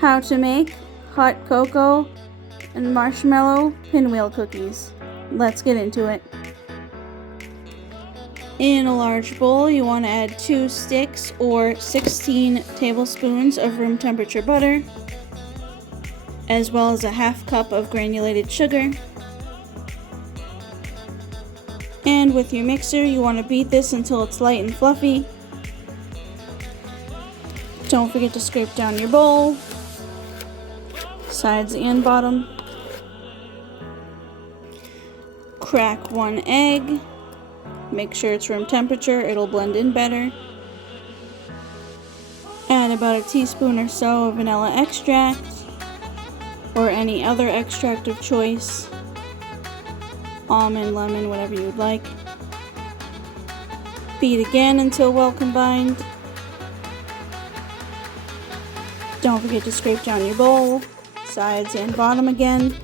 How to make hot cocoa and marshmallow pinwheel cookies. Let's get into it. In a large bowl, you want to add 2 sticks or 16 tablespoons of room temperature butter, as well as a half cup of granulated sugar. And with your mixer, you want to beat this until it's light and fluffy. Don't forget to scrape down your bowl, sides and bottom. Crack 1 egg. Make sure it's room temperature, it'll blend in better. Add about a teaspoon or so of vanilla extract, or any other extract of choice. Almond, lemon, whatever you would like. Beat again until well combined. Don't forget to scrape down your bowl, sides and bottom again.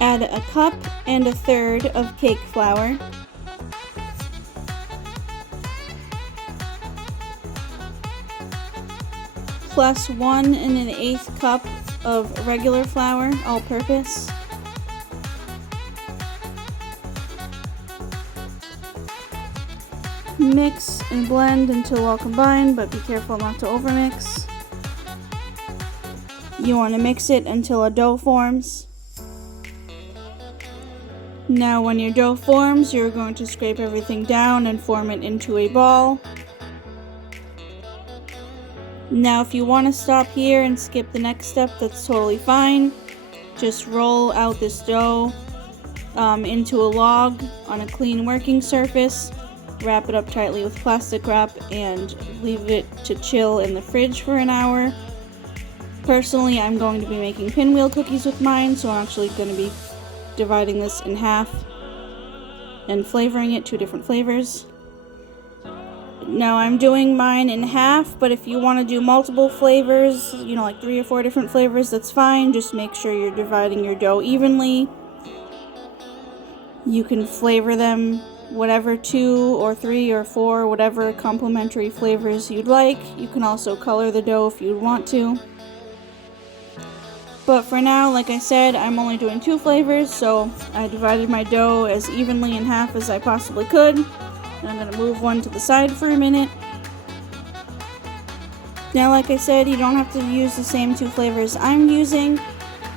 Add a cup and a third of cake flour. Plus 1 1/8 cup of regular flour, all-purpose. Mix and blend until well combined, but be careful not to overmix. You want to mix it until a dough forms. Now when your dough forms, you're going to scrape everything down and form it into a ball. Now if you want to stop here and skip the next step, that's totally fine. Just roll out this dough into a log on a clean working surface. Wrap it up tightly with plastic wrap and leave it to chill in the fridge for an hour. Personally, I'm going to be making pinwheel cookies with mine, so I'm actually going to be dividing this in half and flavoring it 2 different flavors. Now I'm doing mine in half, but if you want to do multiple flavors, like 3 or 4 different flavors, that's fine. Just make sure you're dividing your dough evenly. You can flavor them whatever 2 or 3 or 4, whatever complementary flavors you'd like. You can also color the dough if you want to. But for now, like I said, I'm only doing 2 flavors, so I divided my dough as evenly in half as I possibly could. And I'm going to move one to the side for a minute. Now, like I said, you don't have to use the same 2 flavors I'm using,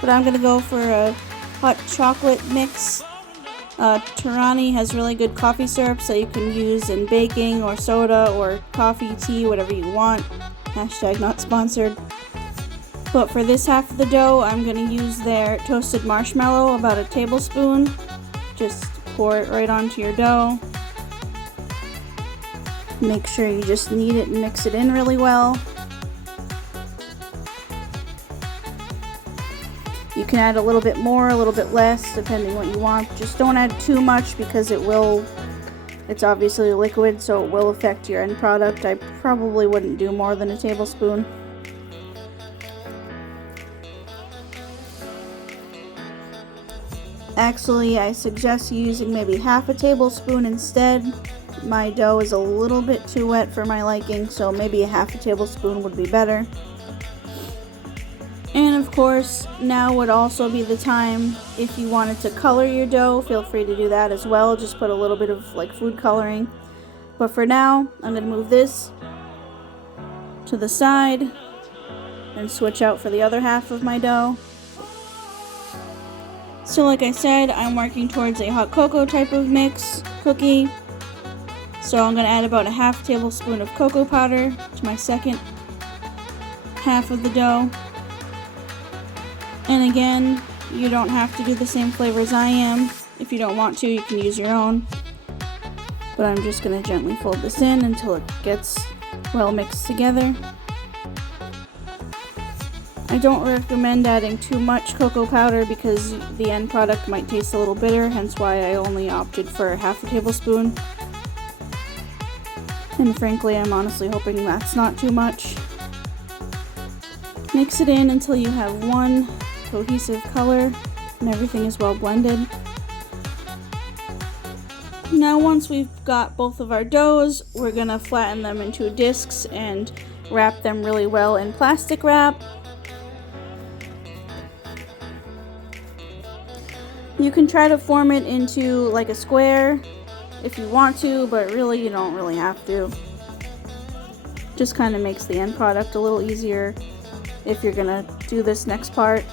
but I'm going to go for a hot chocolate mix. Tirani has really good coffee syrup, so you can use in baking or soda or coffee, tea, whatever you want. Hashtag not sponsored. But for this half of the dough, I'm going to use their toasted marshmallow, about a tablespoon. Just pour it right onto your dough. Make sure you just knead it and mix it in really well. You can add a little bit more, a little bit less, depending what you want. Just don't add too much because it's obviously a liquid, so it will affect your end product. I probably wouldn't do more than a tablespoon. Actually, I suggest using maybe half a tablespoon instead. My dough is a little bit too wet for my liking, so maybe a half a tablespoon would be better. And of course, now would also be the time if you wanted to color your dough, feel free to do that as well. Just put a little bit of food coloring. But for now, I'm going to move this to the side and switch out for the other half of my dough. So like I said, I'm working towards a hot cocoa type of mix cookie. So I'm going to add about a half tablespoon of cocoa powder to my second half of the dough. And again, you don't have to do the same flavors I am. If you don't want to, you can use your own. But I'm just going to gently fold this in until it gets well mixed together. I don't recommend adding too much cocoa powder because the end product might taste a little bitter, hence why I only opted for half a tablespoon. And frankly, I'm honestly hoping that's not too much. Mix it in until you have one cohesive color and everything is well blended. Now once we've got both of our doughs, we're gonna flatten them into discs and wrap them really well in plastic wrap. You can try to form it into like a square if you want to, but really you don't really have to. Just kind of makes the end product a little easier if you're gonna do this next part.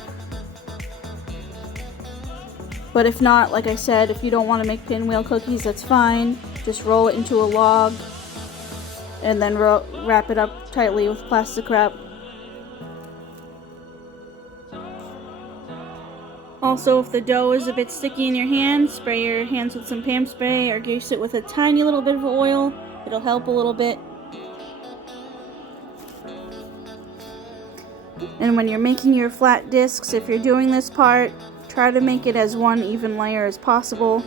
But if not, like I said, if you don't want to make pinwheel cookies, that's fine. Just roll it into a log and then wrap it up tightly with plastic wrap. Also, if the dough is a bit sticky in your hands, spray your hands with some Pam spray or grease it with a tiny little bit of oil. It'll help a little bit. And when you're making your flat discs, if you're doing this part, try to make it as one even layer as possible.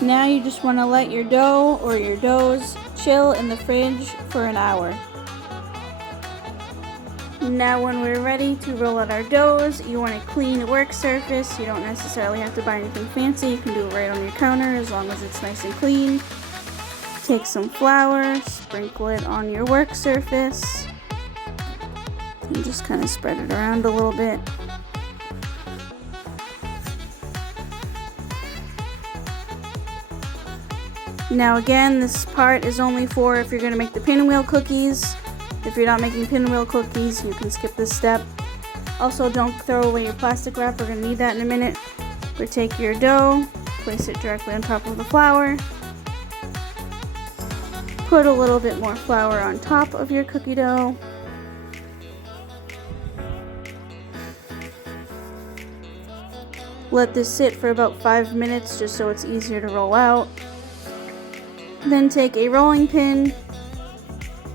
Now you just want to let your dough or your doughs chill in the fridge for an hour. Now when we're ready to roll out our doughs, you want a clean work surface. You don't necessarily have to buy anything fancy. You can do it right on your counter as long as it's nice and clean. Take some flour, sprinkle it on your work surface, and just kind of spread it around a little bit. Now again, this part is only for if you're going to make the pinwheel cookies. If you're not making pinwheel cookies, you can skip this step. Also, don't throw away your plastic wrap. We're going to need that in a minute. But take your dough, place it directly on top of the flour. Put a little bit more flour on top of your cookie dough. Let this sit for about 5 minutes just so it's easier to roll out. Then take a rolling pin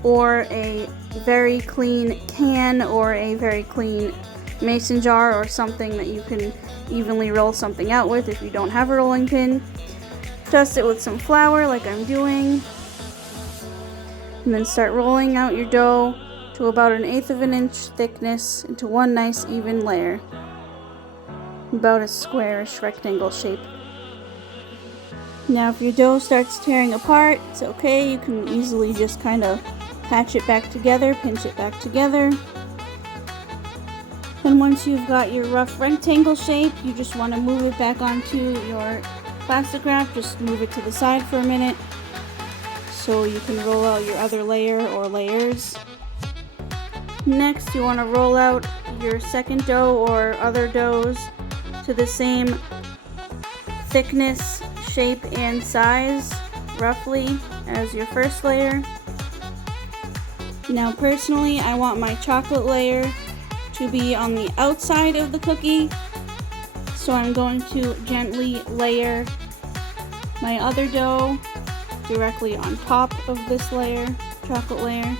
or a very clean can or a very clean mason jar or something that you can evenly roll something out with if you don't have a rolling pin. Dust it with some flour like I'm doing. And then start rolling out your dough to about 1/8 of an inch thickness into one nice even layer. About a squarish rectangle shape. Now if your dough starts tearing apart, it's okay. You can easily just kind of patch it back together, pinch it back together. And once you've got your rough rectangle shape, you just want to move it back onto your plastic wrap. Just move it to the side for a minute so you can roll out your other layer or layers. Next, you want to roll out your second dough or other doughs to the same thickness, shape, and size, roughly, as your first layer. Now personally, I want my chocolate layer to be on the outside of the cookie, so I'm going to gently layer my other dough directly on top of this layer, chocolate layer.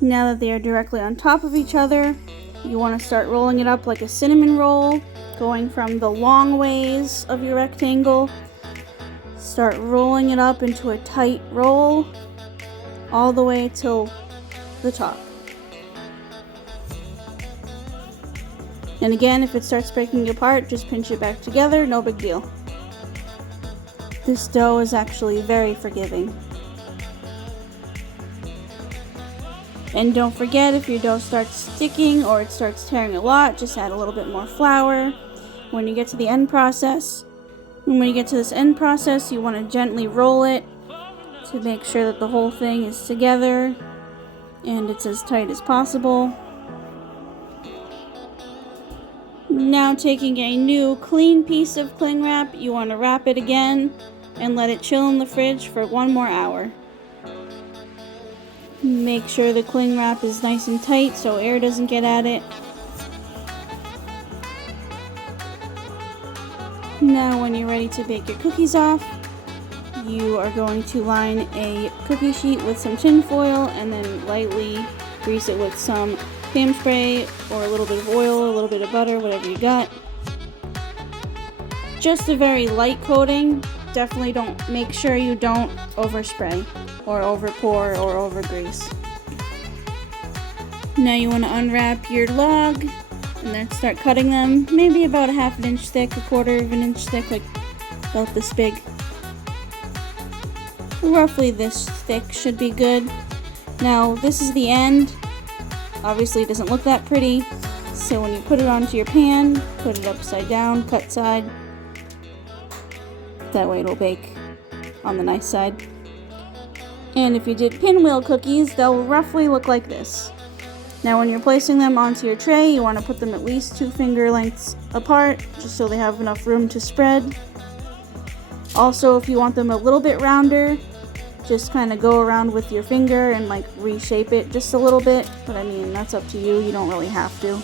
Now that they are directly on top of each other, you want to start rolling it up like a cinnamon roll, going from the long ways of your rectangle. Start rolling it up into a tight roll all the way till the top. And again, if it starts breaking apart, just pinch it back together, no big deal. This dough is actually very forgiving. And don't forget, if your dough starts sticking or it starts tearing a lot, just add a little bit more flour. When you get to the end process, and when you get to this end process, you want to gently roll it to make sure that the whole thing is together and it's as tight as possible. Now taking a new clean piece of cling wrap, you want to wrap it again and let it chill in the fridge for 1 more hour. Make sure the cling wrap is nice and tight so air doesn't get at it. Now when you're ready to bake your cookies off, you are going to line a cookie sheet with some tin foil and then lightly grease it with some Pam spray or a little bit of oil, a little bit of butter, whatever you got. Just a very light coating. Definitely make sure you don't overspray or over pour or over grease. Now you want to unwrap your log And then start cutting them, maybe about a ½ inch thick, a quarter of an inch thick, like about this big. Roughly this thick should be good. Now this is the end. Obviously it doesn't look that pretty, so when you put it onto your pan, put it upside down, cut side. That way it'll bake on the nice side. And if you did pinwheel cookies, they'll roughly look like this. Now when you're placing them onto your tray, you want to put them at least 2 finger lengths apart, just so they have enough room to spread. Also, if you want them a little bit rounder, just kind of go around with your finger and like reshape it just a little bit, but I mean, that's up to you, you don't really have to.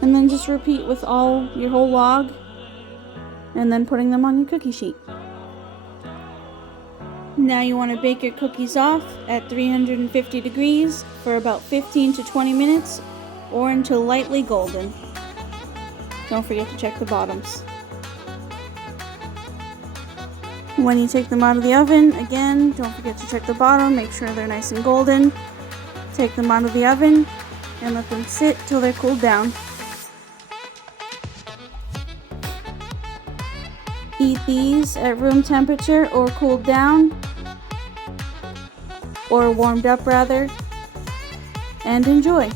And then just repeat with your whole log, and then putting them on your cookie sheet. Now you want to bake your cookies off at 350 degrees for about 15 to 20 minutes or until lightly golden. Don't forget to check the bottoms. When you take them out of the oven, again, don't forget to check the bottom, make sure they're nice and golden. Take them out of the oven and let them sit till they're cooled down. Eat these at room temperature or cooled down, or warmed up rather, and enjoy.